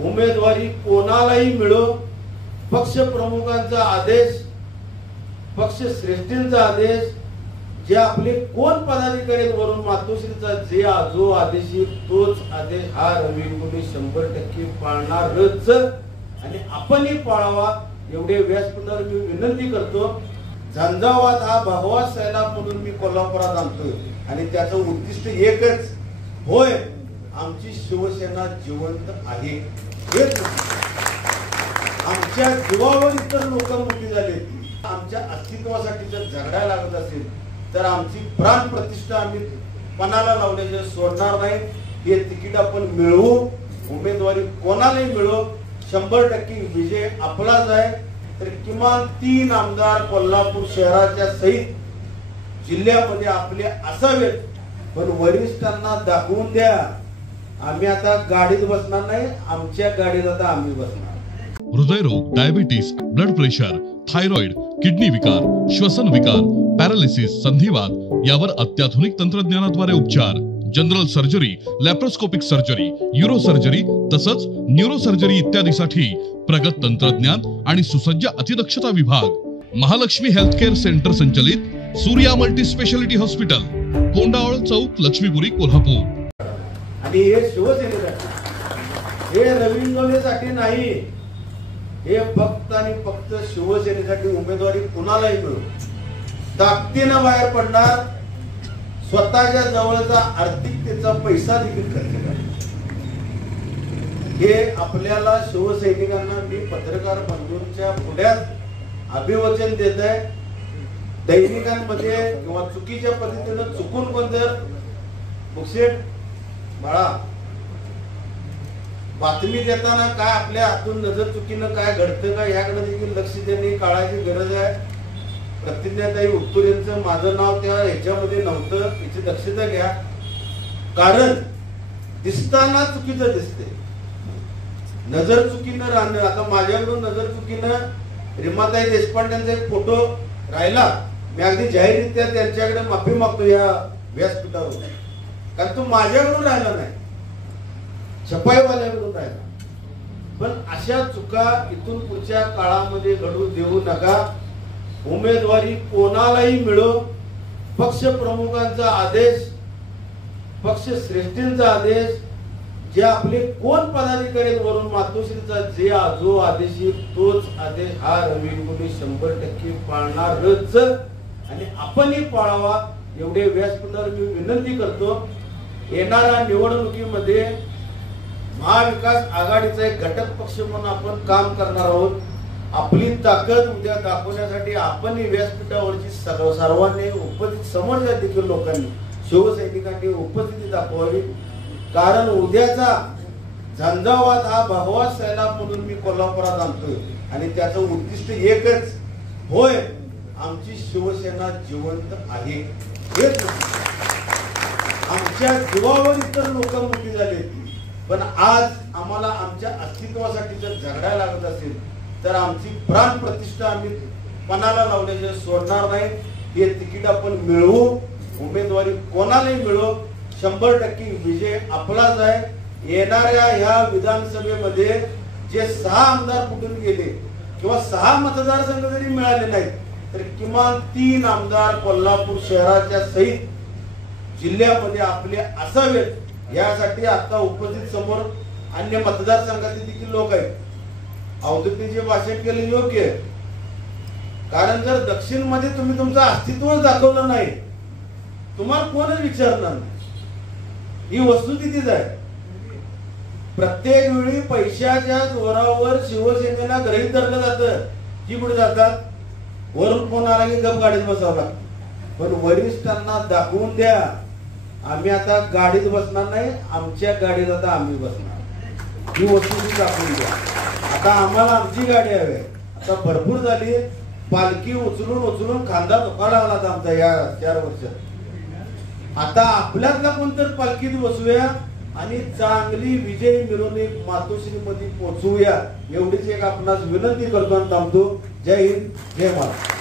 उमेदवारी कोणालाही मिळो, पक्ष प्रमुखांचा आदेश, पक्ष श्रेष्ठींचा आदेश, जे आपले कोण पदाधिकारी वरून मातोश्रीचा जो आदेश येईल तोच आदेश हा रवी 100% पाळणारच आणि आपणही पाळावा एवढे व्यासपीठावर मी विनंती करतो। झंझावात हा भगवा सैलाब म्हणून मी कोल्हापुरात आणतोय आणि त्याचं उद्दिष्ट एकच, होय आमची शिवसेना जिवंत आहे। हेच आमच्या जीवावर इतर लोक मोठी झाली, आमच्या अस्तित्वासाठी जर झगडायला लागत असेल तर आमची प्राण प्रतिष्ठा आम्ही पणाला लावल्याशिवाय सोडणार नाही। हे तिकीट आपण मिळवू, उमेदवारी कोणालाही मिळो, 100% विजय आपलाच आहे। तर किमान 3 आमदार कोल्हापूर शहराच्या सहित जिल्ह्यामध्ये आपले असावेत, पण वरिष्ठांना दाखवून द्या आम्ही आता गाडीत बसणार नाही, आमच्या गाडीत आता आम्ही बसणार। हृदयरोग, diabetes, blood pressure, thyroid, kidney विकार, श्वसन विकार, पॅरालिसिस, संधिवात यावर अत्याधुनिक तंत्रज्ञानाद्वारे उपचार, general surgery, laparoscopic surgery, euro surgery तसंच न्यूरो सर्जरी इत्यादीसाठी प्रगत तंत्रज्ञान आणि सुसज्ज अतिदक्षता विभाग, महालक्ष्मी हेल्थकेअर सेंटर संचलित सूर्या मल्टी स्पेशालिटी हॉस्पिटल, कोंडावळ चौक, लक्ष्मीपुरी, कोल्हापूर। आणि हे शिवसेनेसाठी, हे रवींद्रसाठी नाही, हे फक्त आणि फक्त शिवसेनेसाठी उमेदवारी कुणालाही मिळो, ताकदीनं बाहेर पडणार, स्वतःच्या जवळचा आर्थिकतेचा पैसा देखील खर्च करणार। हे आपल्याला शिवसैनिकांना मी पत्रकार बंधूंच्या पुढ्यात अभिवचन देत आहे। दैनिकांमध्ये किंवा चुकीच्या पद्धतीनं चुकून कोण जर बुकसेट बाळा बातमी देताना काय आपल्या हातून नजर चुकीनं काय घडतं का याकडे देखील लक्ष देणे काळाची गरज आहे। प्रतिज्ञाताई उत्तूर यांचं माझं नाव त्या ह्याच्यामध्ये नव्हतं, याची दक्षता घ्या, कारण दिसताना चुकीचं दिसते, नजर चुकीनं राहणं। आता माझ्याकडून नजर चुकीनं रीमाताई देशपांडेंचा एक फोटो राहिला, मी अगदी जाहीररित्या त्यांच्याकडे माफी मागतो या व्यासपीठावर, कारण तो माझ्याकडून राहिला नाही, छपाईवाल्याकडून राहिला। पण अशा चुका इथून पुढच्या काळामध्ये घडू देऊ नका। उमेदवारी कोणालाही मिळो, पक्ष प्रमुखांचा आदेश, पक्ष श्रेष्ठींचा आदेश, जे आपले कोण पदाधिकारी वरून मातोश्रीचा जो आदेश येईल तोच आदेश हा रवी 100% पाळणारच आणि आपणही पाळावा एवढे व्यासपीठावर मी विनंती करतो। येणाऱ्या निवडणुकीमध्ये महाविकास आघाडीचा एक घटक पक्ष म्हणून आपण काम करणार आहोत। आपली ताकद उद्या दाखवण्यासाठी आपण व्यासपीठावरची सर्वांनी उपस्थित समोरच्या देखील लोकांनी शिवसैनिकांनी उपस्थिती दाखवावी, कारण उद्याचा झंझावात हा भगवा सैलाब म्हणून मी कोल्हापुरात आणतोय आणि त्याचं उद्दिष्ट एकच, होय आमची शिवसेना जिवंत आहे। हेच आमच्या जीवावर इतर लोक मोठी झाली, पण आज आम्हाला आमच्या अस्तित्वासाठी जर झगडायला लागत असेल तर आमची प्राण प्रतिष्ठा आम्ही पणाला लावल्याशिवाय सोडणार नाही। हे तिकीट आपण मिळवू, उमेदवारी कोणालाही मिळो, 100% विजय आपलाच आहे। येणाऱ्या ह्या विधानसभेमध्ये जे 6 आमदार कुठून गेले किंवा 6 मतदारसंघ जरी मिळाले नाहीत तर किमान 3 आमदार कोल्हापूर शहराच्या सहित जिल्ह्यामध्ये आपले असावेत। यासाठी आता उपस्थित समोर अन्य मतदारसंघातील देखील लोक आहेत, अवधूतने भाषण केले योग्य, कारण जर दक्षिण मध्ये तुम्ही तुमचं अस्तित्व दाखवलं नाही तुम्हाला कोणच विचारणार नाही, ही वस्तुस्थितीच आहे। प्रत्येक वेळी पैशाच्या जोरावर शिवसेनेला गृहीत धरलं जातं, जी पुढे जातात, वरून फोन आला की गप गाडीत बसावं लागतं, पण वरिष्ठांना दाखवून द्या आम्ही आता गाडीत बसणार नाही, आमच्या गाडीत आता आम्ही बसणार, ही वस्तुस्थिती दाखवून द्या। आता आम्हाला आमची गाडी हवी, आता भरपूर झाली, पालखी उचलून उचलून खांदा दुखायला लागला आमचा या 4 वर्षात। आता आपल्यातला कोणतर पालखीत बसूया आणि चांगली विजय मिरवणूक मातोश्री मध्ये पोहोचवूया, एवढीच एक आपणास विनंती करतो आणि थांबतो। जय हिंद, जय महाराष्ट्र।